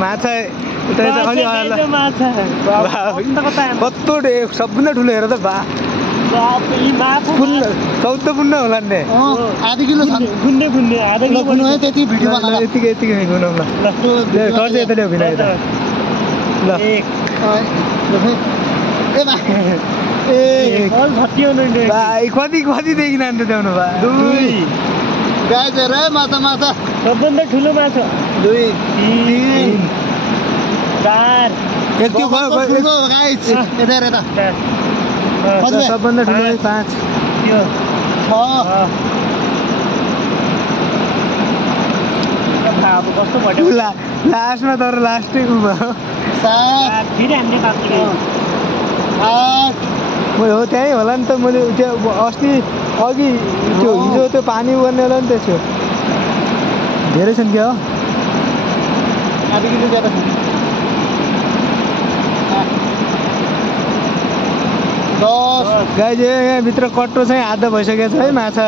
माछा कत्रो सबभन्दा ठुलो हेर त बा चौध पुण्य होला नि आधा किलो आधा किलो है त्यति भिडियो बनाएर यतिकै गुनाउँ ल टर्च यता ल्याउ बिना यता ल कतिदेखि नान्त ल्याउनु भा 2 गाइस हेर माछा सबभन्दा ठुलो माछा 2 3 4 एक त्यो गयो गाइस यता हेर त सबभन्दा ठुलो 5 यो 6 अब कस्तो भयो लास्टमा तर लास्टै भयो 7 फेरि हामीले बाँकी 8 हो त्यही होला नि त मैले त्यो अस्ति अघि त्यो हिजो त्यो पानी उर्ने होला नि त्यसो धेरै छन् क्या हो आधा किलो ज्यादा छ 10 गाइस यहाँभित्र कट्टो चाहिँ आधा भइसकेको छ है माछा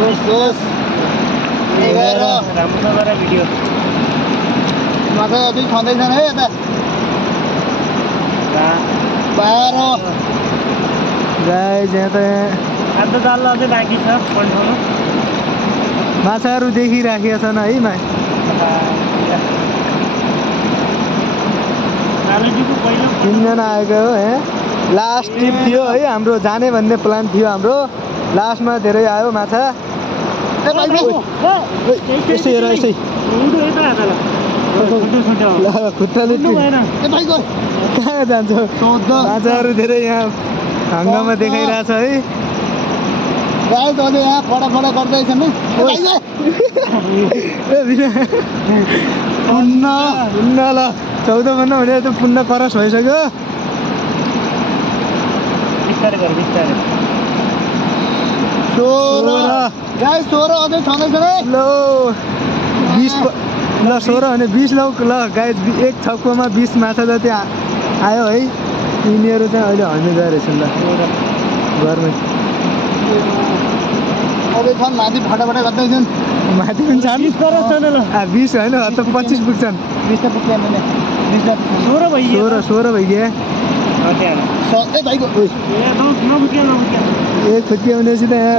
10 11 राम्रो गरेर भिडियो माछा अझै छँदैछन् है यता 12 गाइस यहाँ त आधा जाल अझै बाँकी छ कन्ट्रोल माछाहरू देखिराखेका छन् है तीनजना आएको हो यहाँ लास्ट ट्रिप थियो है हाम्रो जाने भन्ने प्लान थियो हाम्रो लास्टमा धेरै आयो माछा यस्तै हेर यस्तै खुट्टाले कहाँ जान्छ माछाहरू धेरै यहाँ ढङ्गमा देखाइरहेछ है गाइस अहिले यहाँ खडा गर्दैछन् पुण्य ल 14 भन्नु भने त पुण्य करस भइसक्यो बिस्तारै 16 अझै छँदैछ है ल 20 ल 16 भने 20 ल गाइस एक छक्कोमा 20 माछा जति आयो है यिनीहरू चाहिँ अहिले हामी गएर रहेछन् ल घरमै अझै छन् माथि फटाफट गर्दैछन् माथि पनि छन् 20 होइन त 25 पुग्छन् 20 त पुग्दैन 16 भइगयो 16 भइगयो भाइको ए खुट्कियो भनेपछि त यहाँ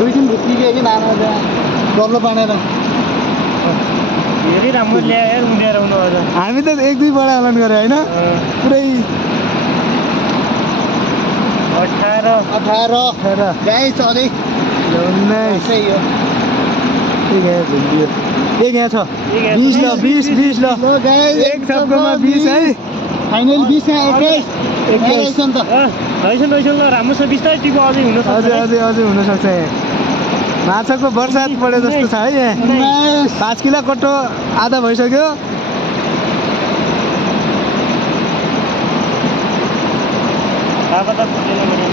2 दिन भुत्कियो कि नाना डल्लो पानेर धेरै राम्रो ल्याएर उडेर आउनु अझ हामी त 1-2 बडा हलन गरे हैन पुरै 18 गाइस अझै 19 एक यहाँ छ 20 ल 20 ल एक छक्कोमा 20 है फाइनल 20 यहाँ 21 त हैन ल राम्रो छ बिस्तारै टिपो अझै हुन सक्छ अझै हुन सक्छ यहाँ माछाको बर्सात परे जस्तो छ है यहाँ 5 किलो कट्टो आधा भइसक्यो बाबा त पुगेन भने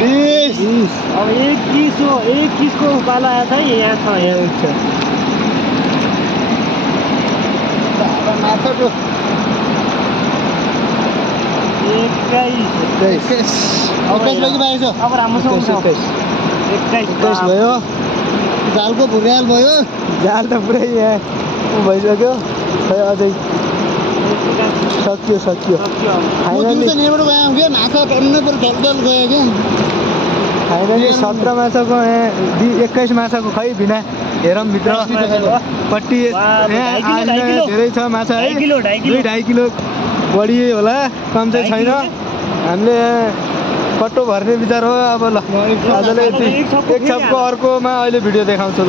20 अब 21 को पाला आयो छ यहाँ छ यहाँ माछाको 21 अब राम्रोसँग 21 भयो जालको भुगाल भयो जाल त पुरै यहाँ भइसक्यो अझै सक्यो फाइनली फाइनली 17 माछाको 21 माछाको खै बिना हेरौँ भित्र पट्टि धेरै छ माछा है 2.5 किलो बढी होला कम चाहिँ छैन हामीले कट्टो भर्ने विचार हो अब ल आजले एक छपको अर्कोमा अहिले भिडियो देखाउँछु ल।